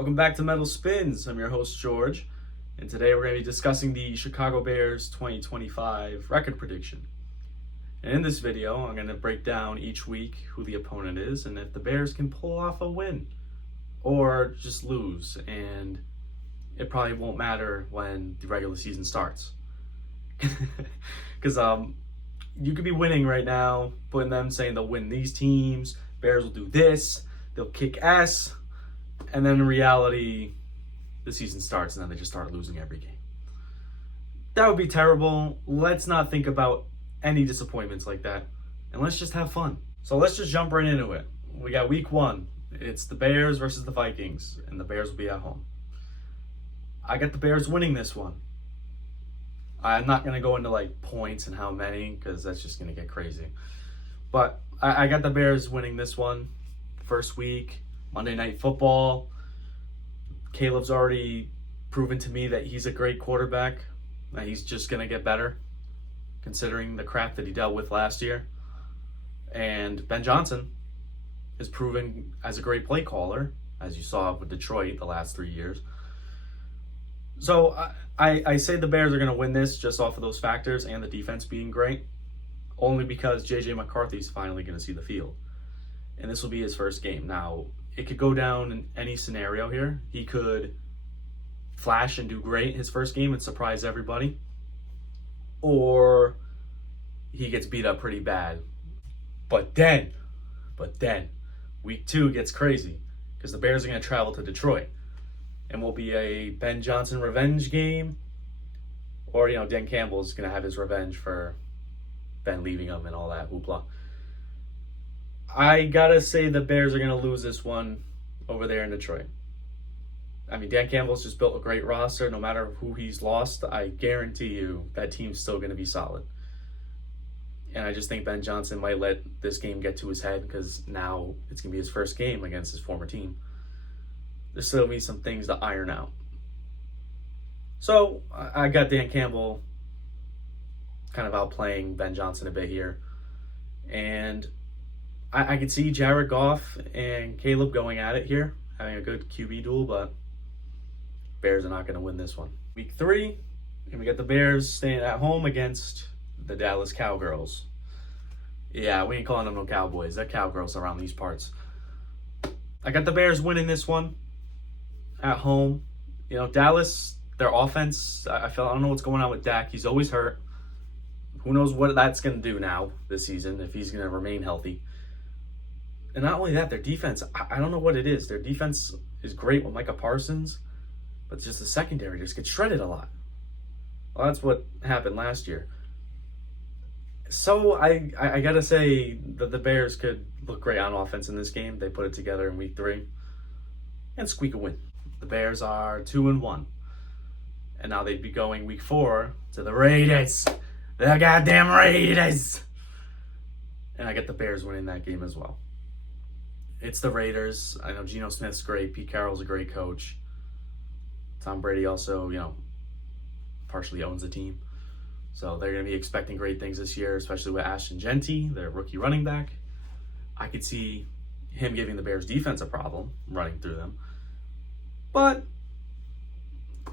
Welcome back to Metal Spins. I'm your host, George, and today we're going to be discussing the Chicago Bears 2025 record prediction. And in this video, I'm going to break down each week who the opponent is and if the Bears can pull off a win or just lose, and it probably won't matter when the regular season starts. Because you could be winning right now, putting them saying they'll win these teams, Bears will do this, they'll kick ass, and then in reality, the season starts and then they just start losing every game. That would be terrible. Let's not think about any disappointments like that, and let's just have fun. So let's just jump right into it. We got week 1. It's the Bears versus the Vikings, and the Bears will be at home. I got the Bears winning this one. I'm not going to go into like points and how many because that's just going to get crazy. But I got the Bears winning this one. First week, Monday Night Football. Caleb's already proven to me that he's a great quarterback, that he's just going to get better considering the crap that he dealt with last year. And Ben Johnson is proven as a great play caller, as you saw with Detroit the last 3 years. So I say the Bears are going to win this just off of those factors and the defense being great, only because J.J. McCarthy's finally going to see the field. And this will be his first game. Now, it could go down in any scenario here. He could flash and do great his first game and surprise everybody, or he gets beat up pretty bad. But then, week 2 gets crazy because the Bears are going to travel to Detroit. And will be a Ben Johnson revenge game. Or, Dan Campbell's going to have his revenge for Ben leaving him and all that hoopla. I got to say the Bears are going to lose this one over there in Detroit. I mean, Dan Campbell's just built a great roster. No matter who he's lost, I guarantee you that team's still going to be solid. And I just think Ben Johnson might let this game get to his head because now it's going to be his first game against his former team. There's still going to be some things to iron out. So I got Dan Campbell kind of outplaying Ben Johnson a bit here. And I could see Jared Goff and Caleb going at it here, having a good QB duel, but Bears are not going to win this one. Week 3, and we got the Bears staying at home against the Dallas Cowgirls. Yeah, we ain't calling them no Cowboys. They're Cowgirls around these parts. I got the Bears winning this one at home. Dallas, their offense, I don't know what's going on with Dak. He's always hurt. Who knows what that's going to do now this season, if he's going to remain healthy. And not only that, their defense, I don't know what it is. Their defense is great with Micah Parsons, but just the secondary just gets shredded a lot. Well, that's what happened last year. So I got to say that the Bears could look great on offense in this game. They put it together in week 3 and squeak a win. The Bears are 2-1. And now they'd be going week 4 to the Raiders. The goddamn Raiders. And I get the Bears winning that game as well. It's the Raiders. I know Geno Smith's great. Pete Carroll's a great coach. Tom Brady also, partially owns the team. So they're going to be expecting great things this year, especially with Ashton Genty, their rookie running back. I could see him giving the Bears defense a problem, running through them. But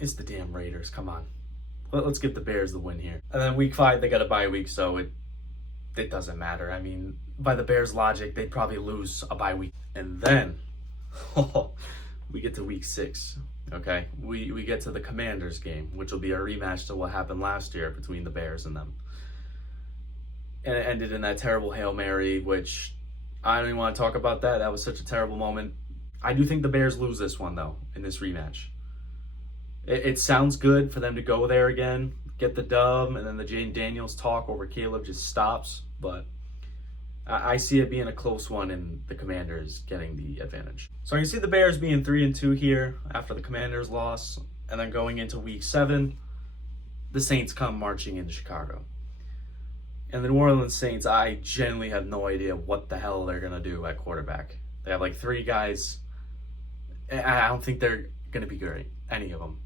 it's the damn Raiders. Come on. Let's give the Bears the win here. And then week 5, they got a bye week, so it doesn't matter. I mean, by the Bears' logic, they'd probably lose a bye week. And then we get to week 6. Okay, we get to the Commanders game, which will be a rematch to what happened last year between the Bears and them. And it ended in that terrible Hail Mary, which I don't even want to talk about that. That was such a terrible moment. I do think the Bears lose this one, though, in this rematch. It sounds good for them to go there again, get the dub, and then the Jane Daniels talk over Caleb just stops. But I see it being a close one and the Commanders getting the advantage. So I can see the Bears being 3-2 here after the Commanders loss. And then going into week 7, the Saints come marching into Chicago. And the New Orleans Saints, I genuinely have no idea what the hell they're going to do at quarterback. They have like 3 guys. I don't think they're going to be great, any of them.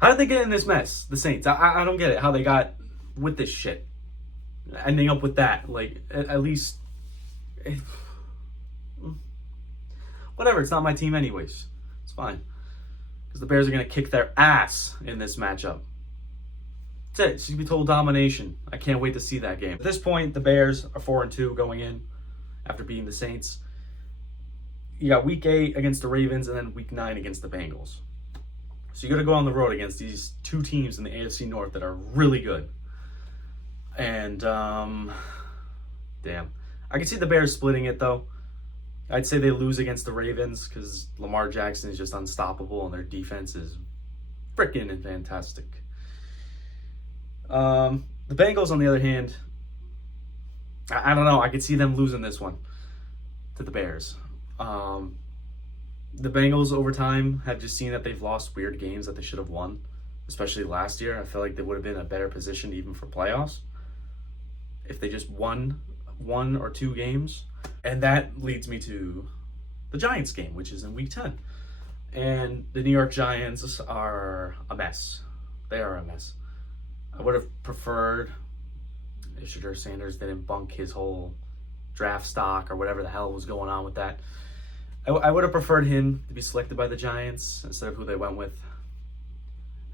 How did they get in this mess, the Saints? I don't get it, how they got with this shit. Ending up with that, like, at least Whatever, it's not my team anyways. It's fine. Because the Bears are going to kick their ass in this matchup. That's it. It's going to be total domination. I can't wait to see that game. At this point, the Bears are 4-2 going in after beating the Saints. You got week 8 against the Ravens and then week 9 against the Bengals. So you got to go on the road against these two teams in the AFC North that are really good. And, damn. I can see the Bears splitting it, though. I'd say they lose against the Ravens because Lamar Jackson is just unstoppable and their defense is freaking fantastic. The Bengals, on the other hand, I don't know. I could see them losing this one to the Bears. The Bengals, over time, have just seen that they've lost weird games that they should have won, especially last year. I feel like they would have been in a better position even for playoffs if they just won 1 or 2 games. And that leads me to the Giants game, which is in week 10. And the New York Giants are a mess. They are a mess. I would have preferred if Shedeur Sanders didn't bunk his whole draft stock or whatever the hell was going on with that. I would have preferred him to be selected by the Giants instead of who they went with.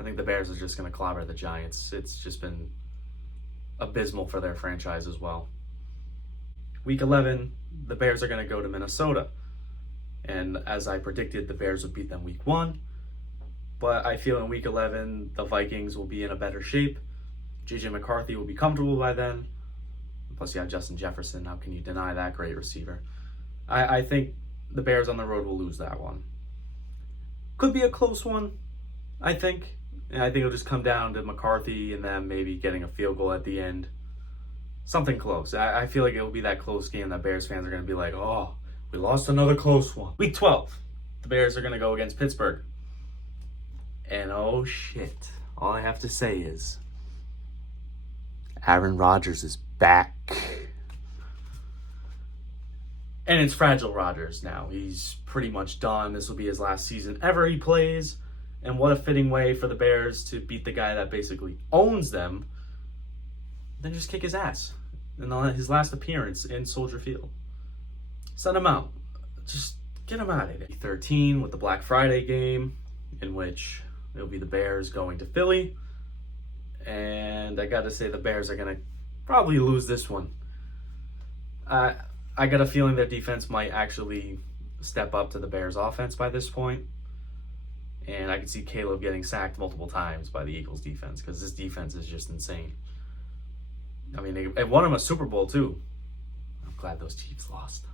I think the Bears are just going to clobber the Giants. It's just been abysmal for their franchise as well. Week 11, the Bears are going to go to Minnesota. And as I predicted, the Bears would beat them week 1. But I feel in week 11, the Vikings will be in a better shape. J.J. McCarthy will be comfortable by then. Plus, you have Justin Jefferson. How can you deny that great receiver? I think the Bears on the road will lose that one. Could be a close one, I think. And I think it'll just come down to McCarthy and them maybe getting a field goal at the end. Something close. I feel like it will be that close game that Bears fans are going to be like, oh, we lost another close one. Week 12, the Bears are going to go against Pittsburgh. And oh shit, all I have to say is Aaron Rodgers is back. And it's fragile Rodgers now. He's pretty much done. This will be his last season ever he plays. And what a fitting way for the Bears to beat the guy that basically owns them, then just kick his ass in his last appearance in Soldier Field. Send him out. Just get him out of there. 13 with the Black Friday game, in which it'll be the Bears going to Philly. And I got to say the Bears are going to probably lose this one. I got a feeling their defense might actually step up to the Bears' offense by this point. And I could see Caleb getting sacked multiple times by the Eagles' defense because this defense is just insane. I mean, they won him a Super Bowl, too. I'm glad those Chiefs lost.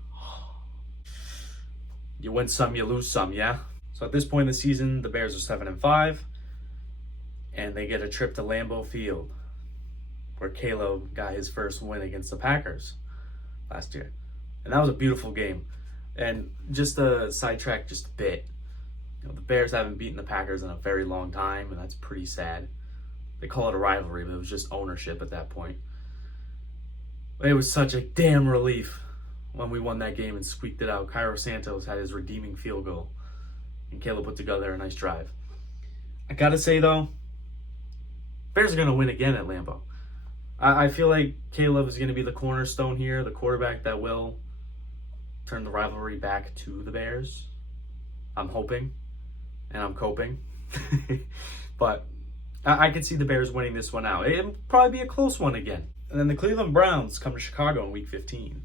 You win some, you lose some, yeah? So at this point in the season, the Bears are 7-5. And they get a trip to Lambeau Field, where Caleb got his first win against the Packers last year. And that was a beautiful game. And just to sidetrack just a bit, the Bears haven't beaten the Packers in a very long time, and that's pretty sad. They call it a rivalry, but it was just ownership at that point. But it was such a damn relief when we won that game and squeaked it out. Cairo Santos had his redeeming field goal, and Caleb put together a nice drive. I gotta say, though, Bears are going to win again at Lambeau. I feel like Caleb is going to be the cornerstone here, the quarterback that will turn the rivalry back to the Bears. I'm hoping, and I'm coping. But I could see the Bears winning this one out. It'll probably be a close one again. And then the Cleveland Browns come to Chicago in Week 15.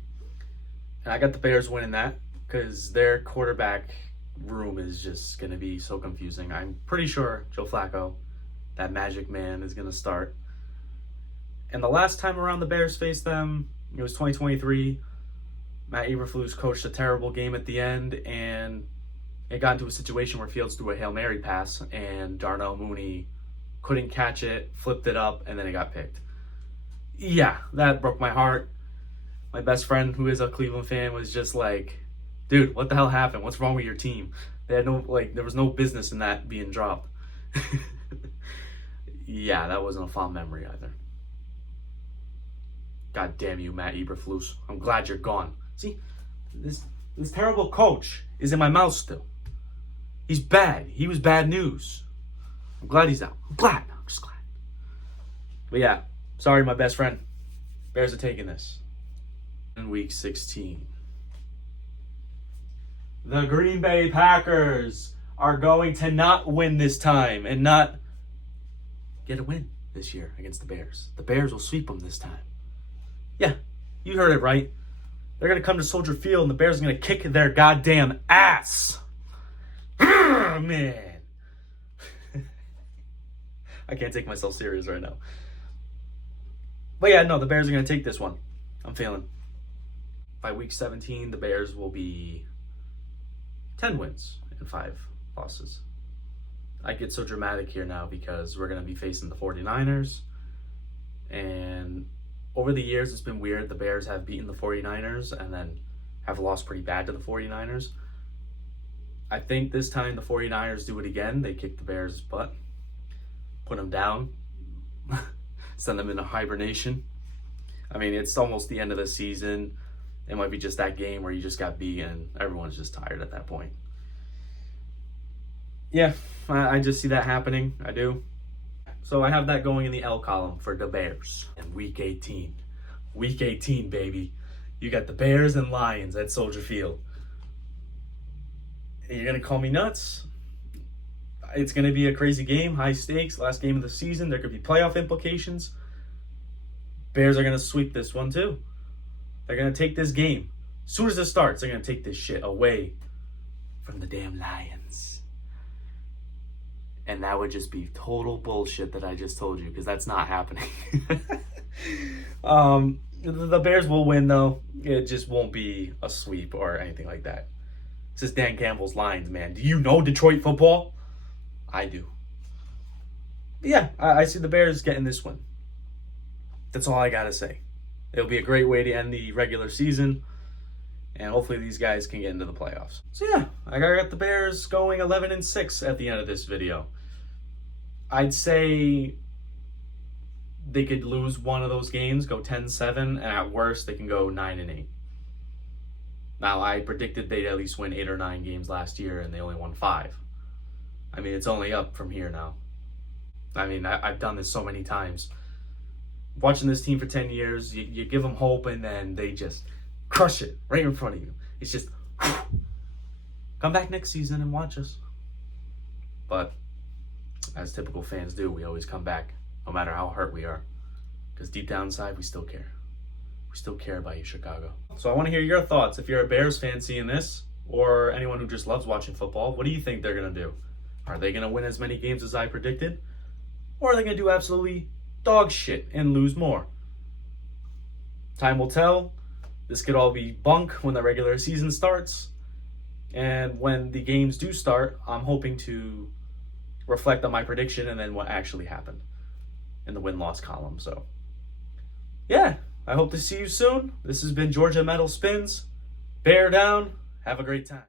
And I got the Bears winning that because their quarterback room is just going to be so confusing. I'm pretty sure Joe Flacco, that magic man, is going to start. And the last time around the Bears faced them, it was 2023. Matt Eberflus coached a terrible game at the end, and it got into a situation where Fields threw a Hail Mary pass, and Darnell Mooney couldn't catch it, flipped it up, and then it got picked. Yeah, that broke my heart. My best friend, who is a Cleveland fan, was just like, dude, what the hell happened? What's wrong with your team? They had there was no business in that being dropped. Yeah, that wasn't a fond memory either. God damn you, Matt Eberflus. I'm glad you're gone. See, this terrible coach is in my mouth still. He's bad. He was bad news. I'm glad he's out. I'm just glad. But yeah, sorry, my best friend. Bears are taking this. In Week 16, The Green Bay Packers are going to not win this time and not get a win this year against the Bears. The Bears will sweep them this time. Yeah, you heard it right. They're going to come to Soldier Field and the Bears are going to kick their goddamn ass. Man. I can't take myself serious right now. But yeah, no, the Bears are going to take this one. I'm feeling. By week 17, the Bears will be 10 wins and 5 losses. I get so dramatic here now because we're going to be facing the 49ers. And over the years, it's been weird. The Bears have beaten the 49ers and then have lost pretty bad to the 49ers. I think this time the 49ers do it again. They kick the Bears' butt, put them down, send them into hibernation. I mean, it's almost the end of the season. It might be just that game where you just got beat and everyone's just tired at that point. Yeah, I just see that happening. I do. So I have that going in the L column for the Bears. And week 18. Week 18, baby. You got the Bears and Lions at Soldier Field. You're going to call me nuts? It's going to be a crazy game, high stakes, last game of the season. There could be playoff implications. Bears are going to sweep this one too. They're going to take this game. As soon as it starts, they're going to take this shit away from the damn Lions. And that would just be total bullshit that I just told you, because that's not happening. The Bears will win, though. It just won't be a sweep or anything like that. This is Dan Campbell's Lions, man. Do you know Detroit football? I do. But yeah, I see the Bears getting this one. That's all I got to say. It'll be a great way to end the regular season. And hopefully these guys can get into the playoffs. So yeah, I got the Bears going 11-6 at the end of this video. I'd say they could lose one of those games, go 10-7, and at worst they can go 9-8. Now, I predicted they'd at least win 8 or 9 games last year, and they only won 5. I mean, it's only up from here now. I mean, I've done this so many times. Watching this team for 10 years, you give them hope, and then they just crush it right in front of you. It's just, come back next season and watch us. But, as typical fans do, we always come back, no matter how hurt we are. Because deep down inside, we still care. We still care about you, Chicago. So I want to hear your thoughts. If you're a Bears fan seeing this, or anyone who just loves watching football, what do you think they're going to do? Are they going to win as many games as I predicted? Or are they going to do absolutely dog shit and lose more? Time will tell. This could all be bunk when the regular season starts. And when the games do start, I'm hoping to reflect on my prediction and then what actually happened in the win-loss column. So, yeah, I hope to see you soon. This has been Georgia Metal Spins. Bear down. Have a great time.